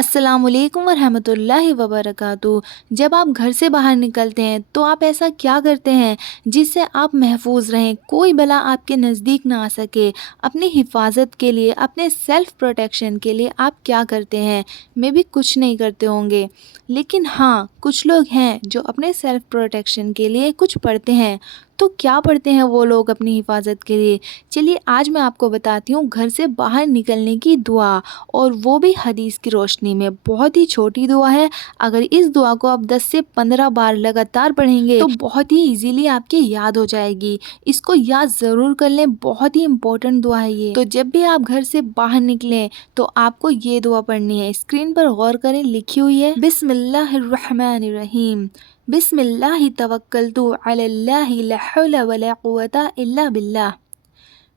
السلام علیکم ورحمۃ اللہ وبرکاتہ۔ جب آپ گھر سے باہر نکلتے ہیں تو آپ ایسا کیا کرتے ہیں جس سے آپ محفوظ رہیں، کوئی بلا آپ کے نزدیک نہ آ سکے؟ اپنی حفاظت کے لیے، اپنے سیلف پروٹیکشن کے لیے آپ کیا کرتے ہیں؟ میں بھی کچھ نہیں کرتے ہوں گے، لیکن ہاں کچھ لوگ ہیں جو اپنے سیلف پروٹیکشن کے لیے کچھ پڑھتے ہیں۔ تو کیا پڑھتے ہیں وہ لوگ اپنی حفاظت کے لیے؟ چلیے آج میں آپ کو بتاتی ہوں گھر سے باہر نکلنے کی دعا، اور وہ بھی حدیث کی روشنی میں۔ بہت ہی چھوٹی دعا ہے، اگر اس دعا کو آپ 10 سے 15 بار لگاتار پڑھیں گے تو بہت ہی ایزیلی آپ کے یاد ہو جائے گی۔ اس کو یاد ضرور کر لیں، بہت ہی امپورٹنٹ دعا ہے یہ۔ تو جب بھی آپ گھر سے باہر نکلیں تو آپ کو یہ دعا پڑھنی ہے۔ اسکرین پر غور کریں، لکھی ہوئی ہے بسم اللہ الرحمن الرحیم، بسم اللہ توکلت علی اللہ لا حول ولا قوة الا باللہ،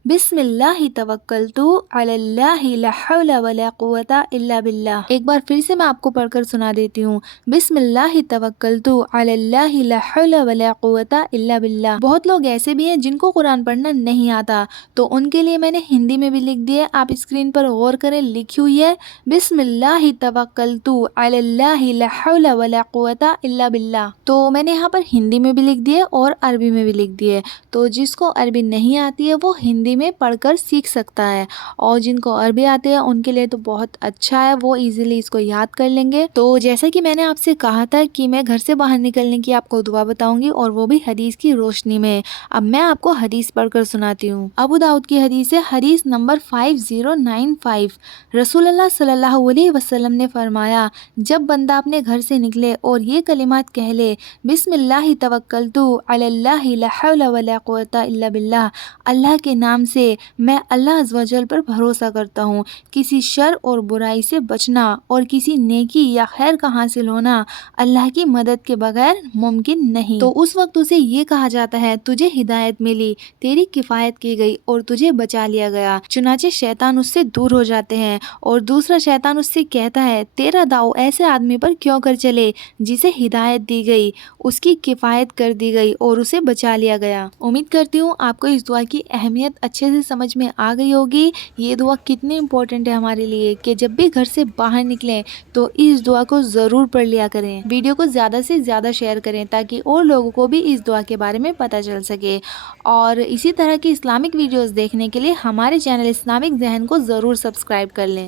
بسم اللہ توکلت علی اللہ لا حول ولا قوة الا باللہ۔ ایک بار پھر سے میں آپ کو پڑھ کر سنا دیتی ہوں، بسم اللہ توکلت علی اللہ لا حول ولا قوة الا باللہ۔ بہت لوگ ایسے بھی ہیں جن کو قرآن پڑھنا نہیں آتا، تو ان کے لیے میں نے ہندی میں بھی لکھ دیا، آپ اسکرین پر غور کریں، لکھی ہوئی ہے بسم اللہ توکلت علی اللہ لا حول ولا قوة الا باللہ۔ تو میں نے یہاں پر ہندی میں بھی لکھ دیے اور عربی میں بھی لکھ دیے، تو جس کو عربی نہیں آتی ہے وہ ہندی میں پڑھ کر سیکھ سکتا ہے، اور جن کو عربی آتے ہیں ان کے لیے تو بہت اچھا ہے، وہ ایزیلی اس کو یاد کر لیں گے۔ تو جیسا کہ میں نے آپ سے کہا تھا کہ میں گھر سے باہر نکلنے کی آپ کو دعا بتاؤں گی، اور وہ بھی حدیث کی روشنی میں۔ اب میں آپ کو حدیث پڑھ کر سناتی ہوں۔ ابو داؤد کی حدیث ہے، حدیث نمبر 5095۔ رسول اللہ صلی اللہ علیہ وسلم نے فرمایا، جب بندہ اپنے گھر سے نکلے اور یہ کلمات کہہ لے، بسم اللہ توکلت علی اللہ لا حول ولا قوة الا باللہ، اللہ کے نام سے میں اللہ عز و جل پر بھروسہ کرتا ہوں، کسی شر اور برائی سے بچنا اور کسی نیکی یا خیر کا حاصل ہونا اللہ کی مدد کے بغیر ممکن نہیں، تو اس وقت اسے یہ کہا جاتا ہے، تجھے ہدایت ملی، تیری کفایت کی گئی اور تجھے بچا لیا گیا، چنانچہ شیطان اس سے دور ہو جاتے ہیں، اور دوسرا شیطان اس سے کہتا ہے، تیرا داؤ ایسے آدمی پر کیوں کر چلے جسے ہدایت دی گئی، اس کی کفایت کر دی گئی اور اسے بچا لیا گیا۔ امید کرتی ہوں آپ کو اس دعا کی اہمیت اچھے سے سمجھ میں آ گئی ہوگی، یہ دعا کتنی امپورٹنٹ ہے ہمارے لیے کہ جب بھی گھر سے باہر نکلیں تو اس دعا کو ضرور پڑھ لیا کریں۔ ویڈیو کو زیادہ سے زیادہ شیئر کریں تاکہ اور لوگوں کو بھی اس دعا کے بارے میں پتہ چل سکے، اور اسی طرح کی اسلامک ویڈیوز دیکھنے کے لیے ہمارے چینل اسلامک ذہن کو ضرور سبسکرائب کر لیں۔